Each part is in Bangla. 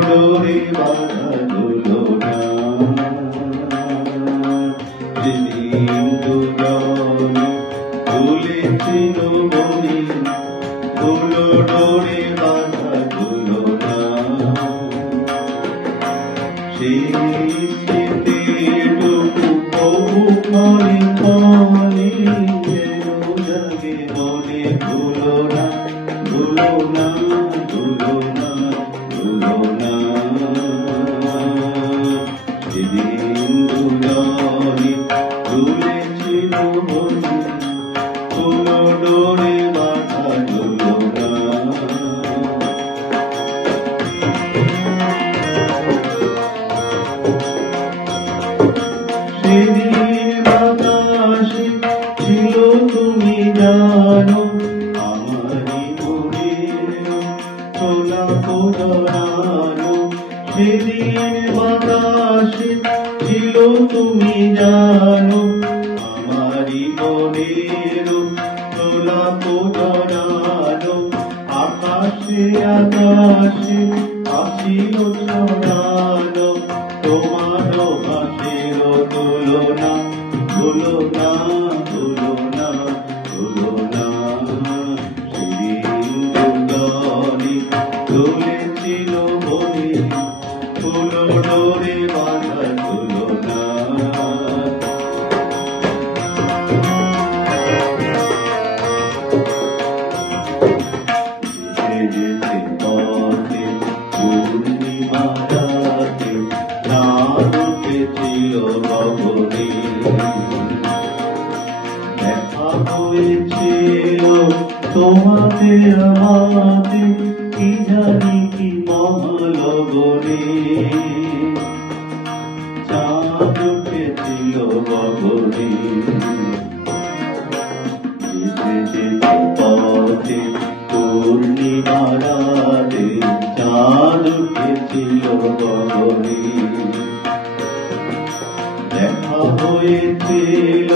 ডোরে বাঁধা দুলনা যেদিন দুজনে দুলেছিল বনে ধুলো ডোরে বাঁধা দুলনা সেই স্মৃতিটুকু বহু ক্ষণে ক্ষণে যেন জাগে মনে ভুলো না ভুলো না ভুলো না ভুলো না সেদিন দুজনে দুলেছিল বনে ধুলো ডোরে বাঁধা দুলনা সেদিন বাতাসে ছিল তুমি জানো আমারই মনের তোলা কোদানো সেদিন বাতাসে ছিল তুমি জানো আমারই মনের তোলা কোদানো আকাশে আকাশে আসিল ছড়ানো তোমার হাসির তুলনা তুলনা তুলনা তুলনা সেদিন দুজনে দুলেছিল বনে ধুলো ডোরে বাঁধা তুলনা যেতে পথে পূর্ণিমা রাতে চাঁদ উঠেছিল গগনে দেখা হয়েছিল তোমাতে আমাতে কি জানি কি মহালগনে চাঁদ উঠেছিল গগনে যেতে পথে পূর্ণিমা রাতে চাঁদ উঠেছিল গগনে দেখা হয়েছিল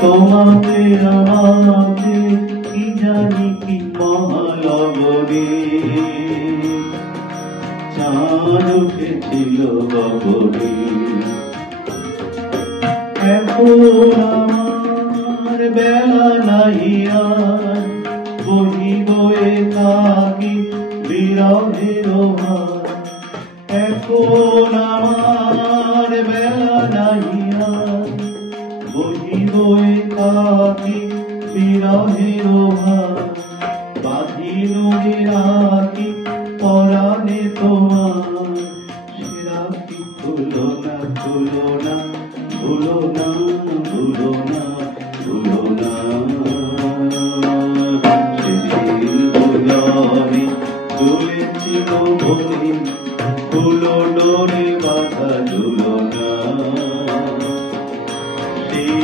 তোমাতে আমাতে কি জানি কি মহালগনে চাঁদ উঠেছিল গগনে এখন আমার বেলা নাই আর বহিব একাকী বিরহের হাত এখন আমার বেলা নাই আর বহিব একাকী বিরহের হাত বাঁধিল রাখি পরাণে তোমার সে রাখি ভুলো না ভুলো না ভুলো না ভুলো না ভুলো না সেদিন দুজনে দুলেছিল বনে ধুলো ডোরে বাঁধা দুলনা সেই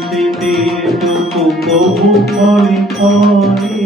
স্মৃতিটুকু বহু ক্ষণে ক্ষণে